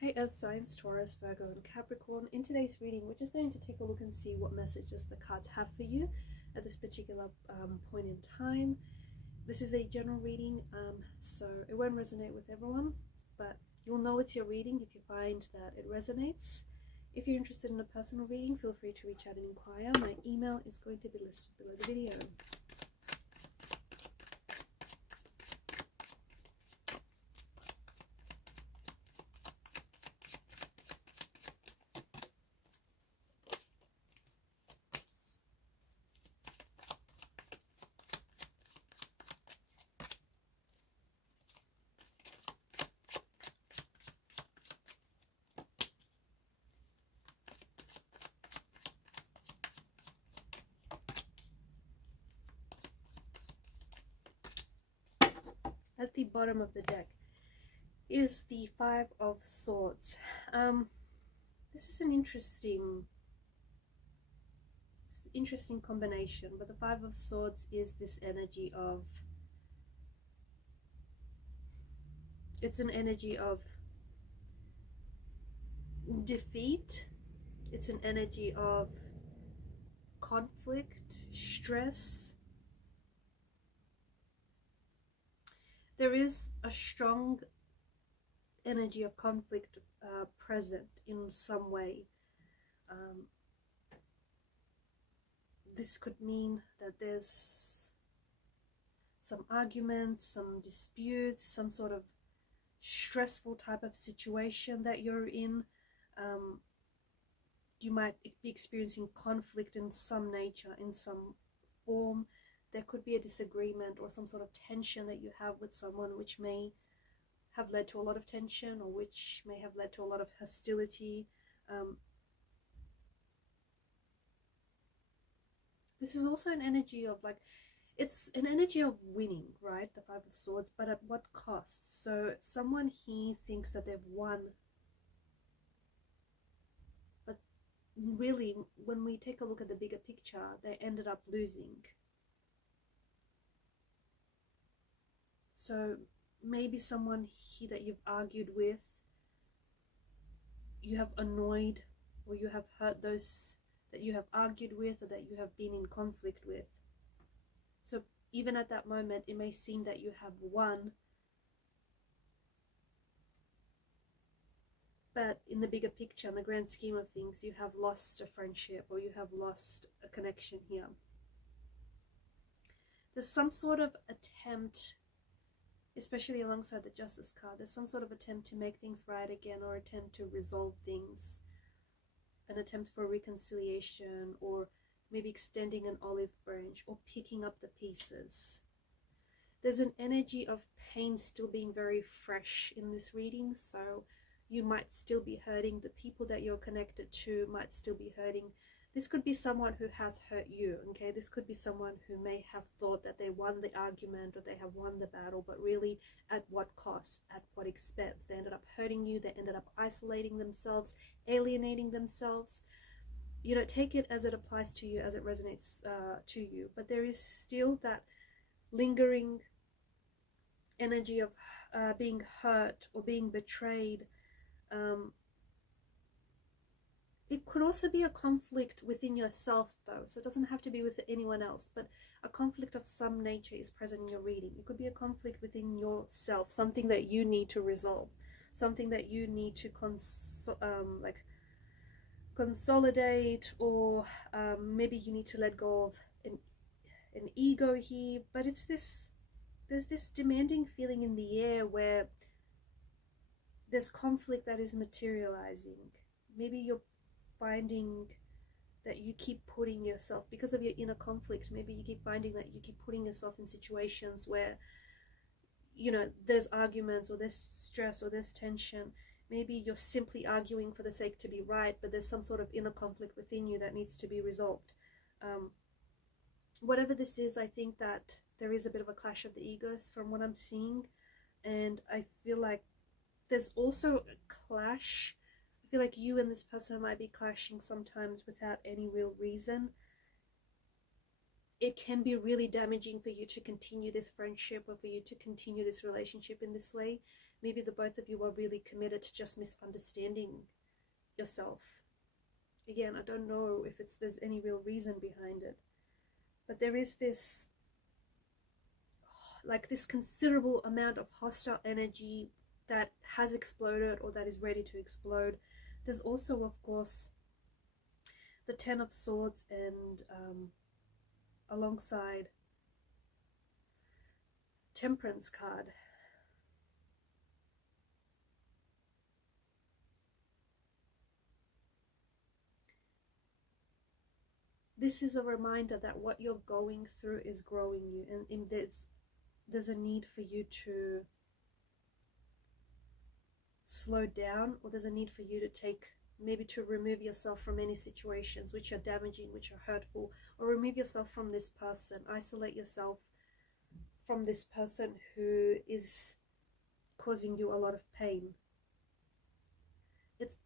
Hey Earth signs, Taurus, Virgo and Capricorn. In today's reading, we're just going to take a look and see what messages the cards have for you at this particular point in time. This is a general reading, so it won't resonate with everyone, but you'll know it's your reading if you find that it resonates. If you're interested in a personal reading, feel free to reach out and inquire. My email is going to be listed below the video. At the bottom of the deck is the Five of Swords. This is an interesting combination, but the Five of Swords is this energy of, it's an energy of defeat, it's an energy of conflict, stress. There is a strong energy of conflict present in some way. This could mean that there's some arguments, some disputes, some sort of stressful type of situation that you're in. You might be experiencing conflict in some nature, in some form. There could be a disagreement or some sort of tension that you have with someone, which may have led to a lot of tension or which may have led to a lot of hostility. This is also an energy of, like, it's an energy of winning, right? The Five of Swords, but at what cost? So someone here thinks that they've won, but really, when we take a look at the bigger picture, they ended up losing. So maybe someone here that you've argued with, you have annoyed, or you have hurt those that you have argued with or that you have been in conflict with. So even at that moment, it may seem that you have won, but in the bigger picture, in the grand scheme of things, you have lost a friendship or you have lost a connection here. There's some sort of attempt, especially alongside the Justice card, there's some sort of attempt to make things right again, or attempt to resolve things, an attempt for reconciliation, or maybe extending an olive branch or picking up the pieces. There's an energy of pain still being very fresh in this reading, so you might still be hurting. The people that you're connected to might still be hurting. This could be someone who has hurt you, okay? This could be someone who may have thought that they won the argument or they have won the battle, but really at what cost, at what expense? They ended up hurting you, they ended up isolating themselves, alienating themselves. You know, take it as it applies to you, as it resonates to you. But there is still that lingering energy of being hurt or being betrayed. It could also be a conflict within yourself, though, so it doesn't have to be with anyone else, but a conflict of some nature is present in your reading. It could be a conflict within yourself, something that you need to resolve, something that you need to consolidate, or maybe you need to let go of an ego here. But it's there's this demanding feeling in the air where there's conflict that is materializing. Maybe you're finding that you keep putting yourself, because of your inner conflict, maybe you keep finding that you keep putting yourself in situations where, you know, there's arguments or there's stress or there's tension. Maybe you're simply arguing for the sake to be right, but there's some sort of inner conflict within you that needs to be resolved. Whatever this is, I think that there is a bit of a clash of the egos from what I'm seeing, and I feel like there's also a clash. I feel like you and this person might be clashing sometimes without any real reason. It can be really damaging for you to continue this friendship or for you to continue this relationship in this way. Maybe the both of you are really committed to just misunderstanding yourself. Again, I don't know if there's any real reason behind it, but there is this, like, this considerable amount of hostile energy that has exploded or that is ready to explode. There's also, of course, the Ten of Swords, and alongside Temperance card. This is a reminder that what you're going through is growing you, and there's a need for you to slow down, or there's a need for you to maybe to remove yourself from any situations which are damaging, which are hurtful, or remove yourself from this person, isolate yourself from this person who is causing you a lot of pain.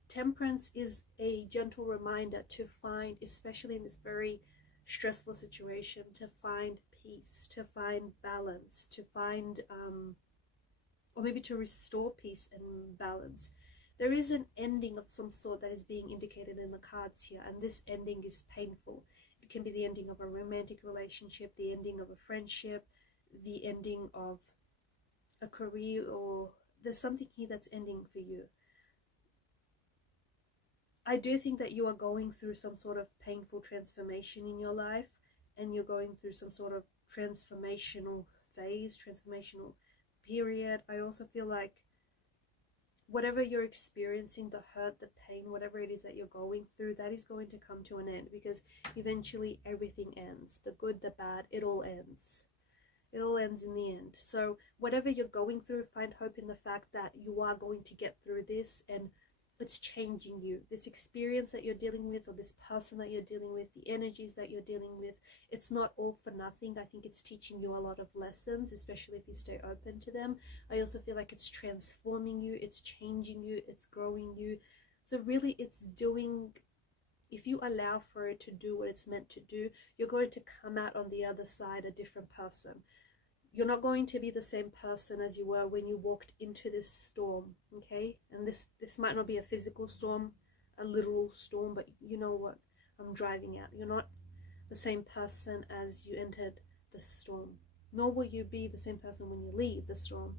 Temperance is a gentle reminder to find, especially in this very stressful situation, to find peace, to find balance, to find, or maybe to restore peace and balance. There is an ending of some sort that is being indicated in the cards here, and this ending is painful. It can be the ending of a romantic relationship, the ending of a friendship, the ending of a career, or there's something here that's ending for you. I do think that you are going through some sort of painful transformation in your life, and you're going through some sort of transformational phase, transformational period. I also feel like whatever you're experiencing, the hurt, the pain, whatever it is that you're going through, that is going to come to an end, because eventually everything ends. The good, the bad, it all ends. It all ends in the end. So whatever you're going through, find hope in the fact that you are going to get through this, and it's changing you. This experience that you're dealing with, or this person that you're dealing with, the energies that you're dealing with, it's not all for nothing. I think it's teaching you a lot of lessons, especially if you stay open to them. I also feel like it's transforming you, it's changing you, it's growing you. So really it's doing, if you allow for it to do what it's meant to do, you're going to come out on the other side a different person. You're not going to be the same person as you were when you walked into this storm, okay? And this might not be a physical storm, a literal storm, but you know what I'm driving at. You're not the same person as you entered the storm, nor will you be the same person when you leave the storm.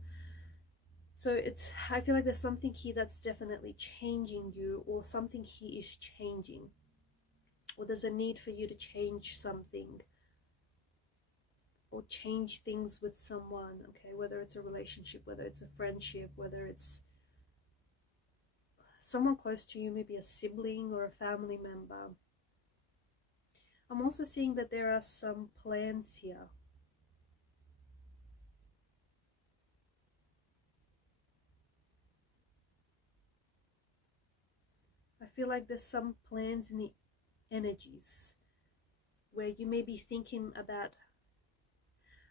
So I feel like there's something here that's definitely changing you, or something here is changing, or there's a need for you to change something, or change things with someone, okay? Whether it's a relationship, whether it's a friendship, whether it's someone close to you, maybe a sibling or a family member. I'm also seeing that there are some plans here. I feel like there's some plans in the energies where you may be thinking about,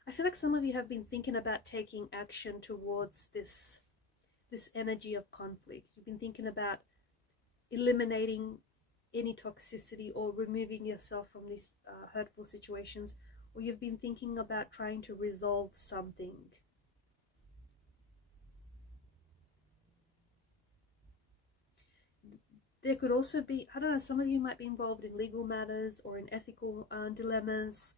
I feel like some of you have been thinking about taking action towards this energy of conflict. You've been thinking about eliminating any toxicity or removing yourself from these hurtful situations, or you've been thinking about trying to resolve something. There could also be, I don't know, some of you might be involved in legal matters or in ethical dilemmas.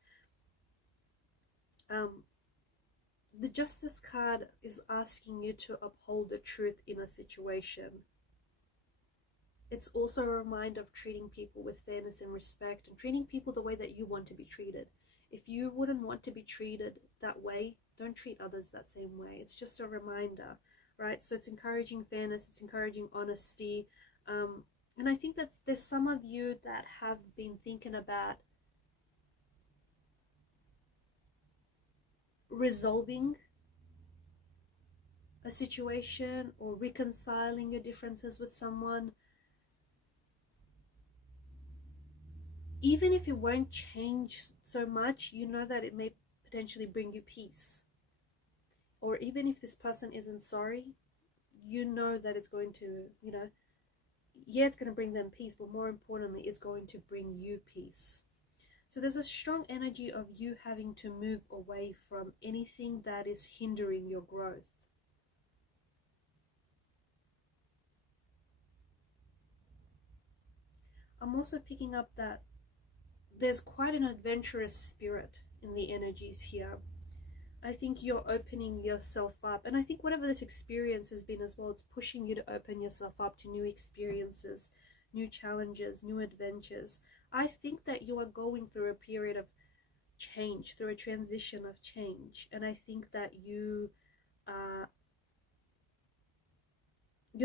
The Justice card is asking you to uphold the truth in a situation. It's also a reminder of treating people with fairness and respect, and treating people the way that you want to be treated. If you wouldn't want to be treated that way, don't treat others that same way. It's just a reminder, right? So it's encouraging fairness, it's encouraging honesty. And I think that there's some of you that have been thinking about resolving a situation or reconciling your differences with someone. Even if it won't change so much, you know that it may potentially bring you peace. Or even if this person isn't sorry, you know that it's going to, you know, yeah, it's going to bring them peace, but more importantly, it's going to bring you peace. So there's a strong energy of you having to move away from anything that is hindering your growth. I'm also picking up that there's quite an adventurous spirit in the energies here. I think you're opening yourself up, and I think whatever this experience has been as well, it's pushing you to open yourself up to new experiences, new challenges, new adventures. I think that you are going through a period of change, through a transition of change, and I think that you're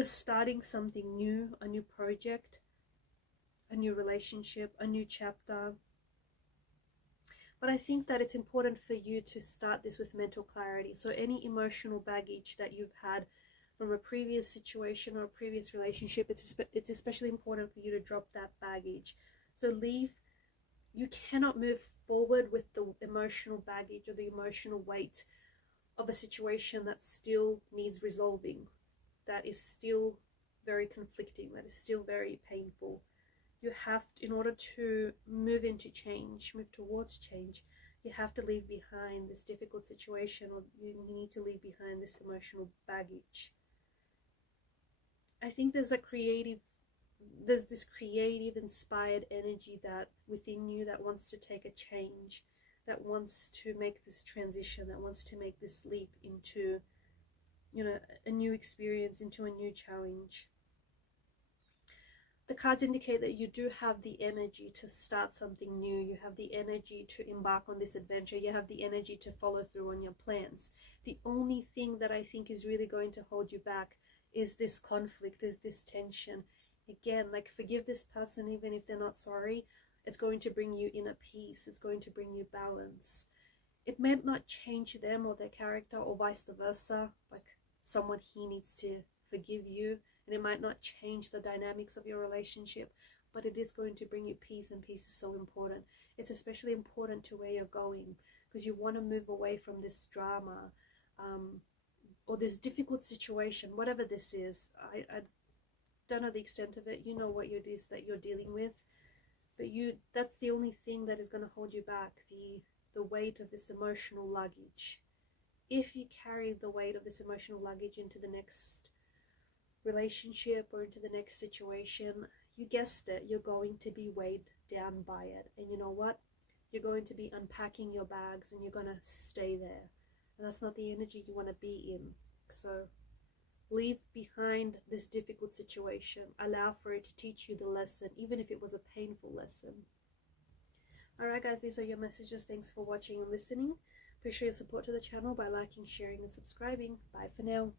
starting something new, a new project, a new relationship, a new chapter. But I think that it's important for you to start this with mental clarity. So any emotional baggage that you've had from a previous situation or a previous relationship, it's especially important for you to drop that baggage. So you cannot move forward with the emotional baggage or the emotional weight of a situation that still needs resolving, that is still very conflicting, that is still very painful. You have to, in order to move into change, move towards change, you have to leave behind this difficult situation, or you need to leave behind this emotional baggage. I think there's this creative, inspired energy that within you that wants to take a change, that wants to make this transition, that wants to make this leap into, you know, a new experience, into a new challenge. The cards indicate that you do have the energy to start something new. You have the energy to embark on this adventure. You have the energy to follow through on your plans. The only thing that I think is really going to hold you back is this conflict, is this tension. Again, like, forgive this person even if they're not sorry. It's going to bring you inner peace. It's going to bring you balance. It may not change them or their character, or vice versa. Like, someone here needs to forgive you, and it might not change the dynamics of your relationship, but it is going to bring you peace, and peace is so important. It's especially important to where you're going, because you want to move away from this drama, or this difficult situation, whatever this is. I don't know the extent of it. You know what it is that you're dealing with, but that's the only thing that is going to hold you back, the weight of this emotional luggage. If you carry the weight of this emotional luggage into the next relationship or into the next situation, you guessed it, you're going to be weighed down by it. And you know what? You're going to be unpacking your bags and you're going to stay there. And that's not the energy you want to be in. So leave behind this difficult situation. Allow for it to teach you the lesson, even if it was a painful lesson. Alright guys, these are your messages. Thanks for watching and listening. Please show your support to the channel by liking, sharing and subscribing. Bye for now.